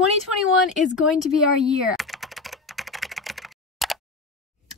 2021 is going to be our year.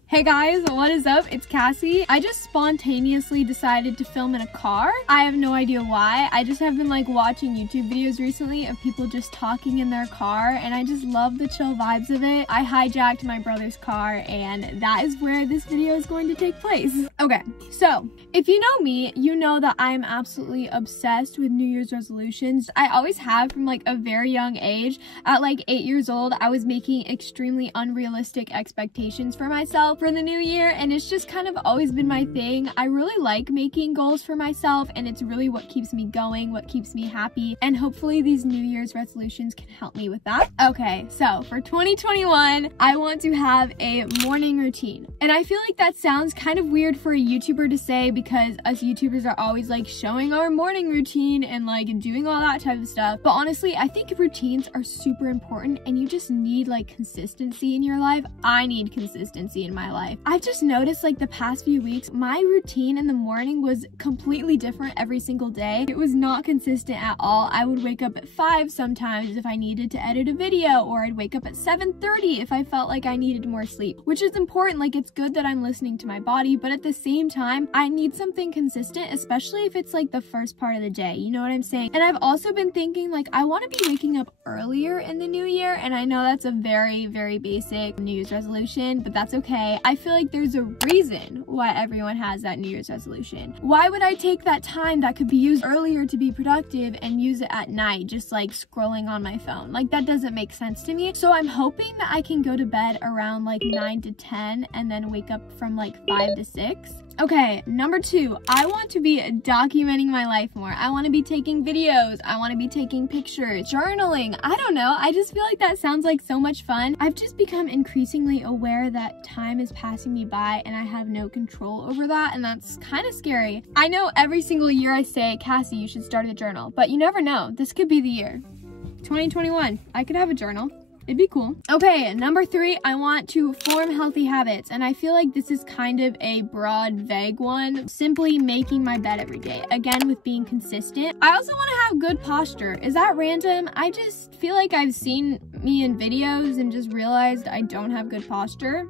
Hey guys, what is up? It's Cassie. I just spontaneously decided to film in a car. I have no idea why. I just have been like watching YouTube videos recently of people just talking in their car, and I just love the chill vibes of it. I hijacked my brother's car, and that is where this video is going to take place. Okay, so if you know me, you know that I am absolutely obsessed with New Year's resolutions. I always have from like a very young age. At like 8 years old, I was making extremely unrealistic expectations for myself for the new year, and it's just kind of always been my thing. I really like making goals for myself, and it's really what keeps me going, what keeps me happy, and hopefully these New Year's resolutions can help me with that. Okay, so for 2021, I want to have a morning routine, and I feel like that sounds kind of weird for a YouTuber to say because us YouTubers are always like showing our morning routine and like doing all that type of stuff, but honestly, I think routines are super important, and you just need like consistency in your life. I need consistency in my life. I've just noticed like the past few weeks, my routine in the morning was completely different every single day. It was not consistent at all. I would wake up at 5 sometimes if I needed to edit a video, or I'd wake up at 7:30 if I felt like I needed more sleep, which is important. Like, it's good that I'm listening to my body, but at the same time, I need something consistent, especially if it's like the first part of the day, you know what I'm saying? And I've also been thinking like I want to be waking up earlier in the new year, and I know that's a very, very basic New Year's resolution, but that's okay. I feel like there's a reason why everyone has that New Year's resolution. Why would I take that time that could be used earlier to be productive and use it at night just like scrolling on my phone? Like, that doesn't make sense to me. So I'm hoping that I can go to bed around like 9 to 10 and then wake up from like 5 to 6. Okay, number 2, I want to be documenting my life more. I want to be taking videos. I want to be taking pictures, journaling. I don't know. I just feel like that sounds like so much fun. I've just become increasingly aware that time is passing me by and I have no control over that, and that's kind of scary. I know every single year I say, Cassie, you should start a journal, but you never know. This could be the year. 2021, I could have a journal. It'd be cool. Okay, number 3, I want to form healthy habits, and I feel like this is kind of a broad, vague one. Simply making my bed every day, again with being consistent. I also want to have good posture. Is that random? I just feel like I've seen me in videos and just realized I don't have good posture,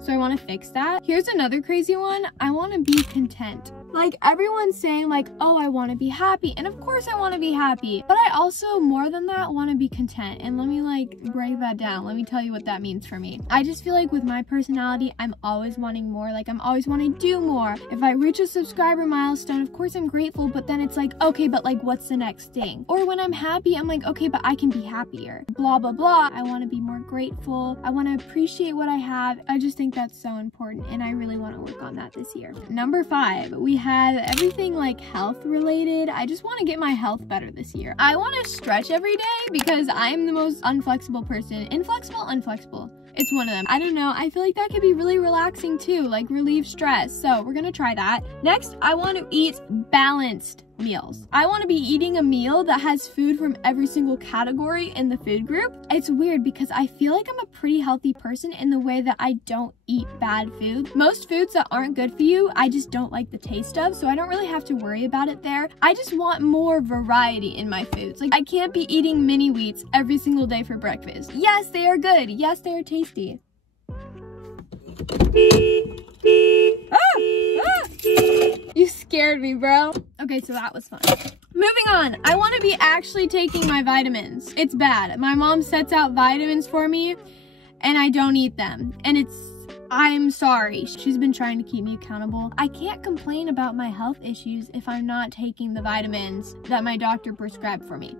so I want to fix that. Here's another crazy one. I want to be content. Like, everyone's saying like, oh, I want to be happy, and of course I want to be happy, but I also, more than that, want to be content. And let me like break that down. Let me tell you what that means for me. I just feel like with my personality, I'm always wanting more. Like, I'm always wanting to do more. If I reach a subscriber milestone, of course I'm grateful, but then it's like, okay, but like, what's the next thing? Or when I'm happy, I'm like, okay, but I can be happier, blah blah blah. I want to be more grateful. I want to appreciate what I have. I just think that's so important, and I really want to work on that this year. Number 5, we have everything like health related. I just want to get my health better this year. I want to stretch every day because I'm the most unflexible person. Inflexible, unflexible. It's one of them. I don't know. I feel like that could be really relaxing too, like relieve stress. So we're gonna try that. Next, I want to eat balanced meals. I want to be eating a meal that has food from every single category in the food group. It's weird because I feel like I'm a pretty healthy person in the way that I don't eat bad food. Most foods that aren't good for you, I just don't like the taste of, so I don't really have to worry about it there. I just want more variety in my foods. Like, I can't be eating mini wheats every single day for breakfast. Yes, they are good. Yes, they are tasty. You scared me, bro. Okay, so that was fun. Moving on, I want to be actually taking my vitamins. It's bad. My mom sets out vitamins for me, and I don't eat them. And I'm sorry. She's been trying to keep me accountable. I can't complain about my health issues if I'm not taking the vitamins that my doctor prescribed for me.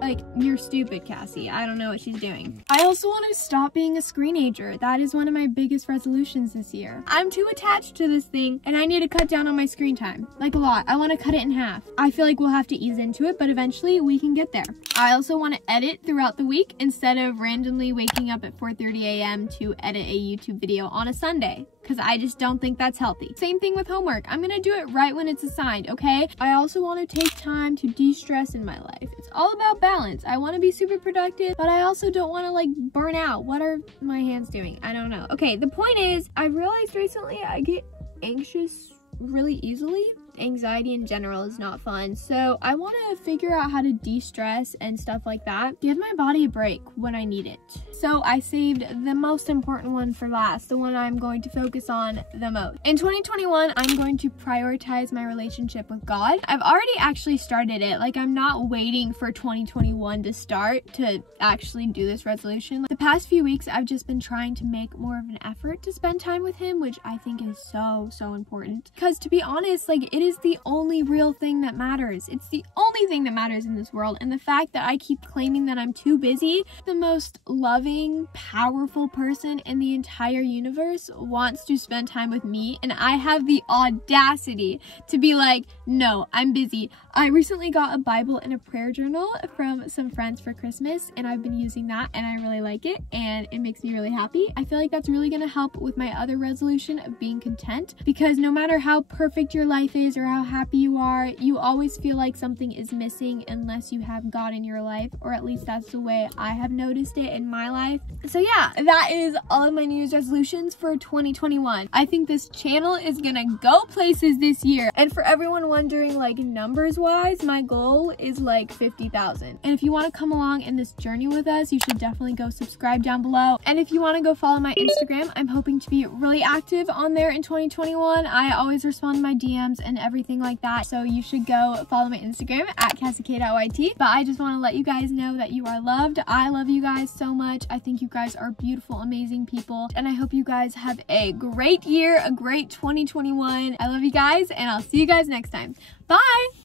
Like, you're stupid, Cassie. I don't know what she's doing. I also want to stop being a screenager. That is one of my biggest resolutions this year. I'm too attached to this thing, and I need to cut down on my screen time. Like, a lot. I want to cut it in half. I feel like we'll have to ease into it, but eventually we can get there. I also want to edit throughout the week instead of randomly waking up at 4:30 a.m. to edit a YouTube video on a Sunday, because I just don't think that's healthy. Same thing with homework. I'm gonna do it right when it's assigned, okay? I also want to take time to de-stress in my life. It's all about balance. I want to be super productive, but I also don't want to like burn out. What are my hands doing? I don't know. Okay, the point is, I realized recently I get anxious really easily. anxiety in general is not fun. So I want to figure out how to de-stress and stuff like that. Give my body a break when I need it. So I saved the most important one for last, the one I'm going to focus on the most. In 2021, I'm going to prioritize my relationship with God. I've already actually started it. Like, I'm not waiting for 2021 to start to actually do this resolution. The past few weeks, I've just been trying to make more of an effort to spend time with him, which I think is so important. Because to be honest, like, it is the only real thing that matters. It's the only thing that matters in this world. And the fact that I keep claiming that I'm too busy, the most loving, powerful person in the entire universe wants to spend time with me, and I have the audacity to be like, no, I'm busy. I recently got a Bible and a prayer journal from some friends for Christmas, and I've been using that, and I really like it, and it makes me really happy. I feel like that's really gonna help with my other resolution of being content, because no matter how perfect your life is or how happy you are, you always feel like something is missing unless you have God in your life, or at least that's the way I have noticed it in my life. So yeah, that is all of my New Year's resolutions for 2021. I think this channel is gonna go places this year. And for everyone wondering, like, numbers wise, my goal is like 50,000. And if you want to come along in this journey with us, you should definitely go subscribe down below. And if you want to go follow my Instagram, I'm hoping to be really active on there in 2021. I always respond to my DMs and everything like that. So you should go follow my Instagram at kasikaycorp. But I just want to let you guys know that you are loved. I love you guys so much. I think you guys are beautiful, amazing people. And I hope you guys have a great year, a great 2021. I love you guys, and I'll see you guys next time. Bye!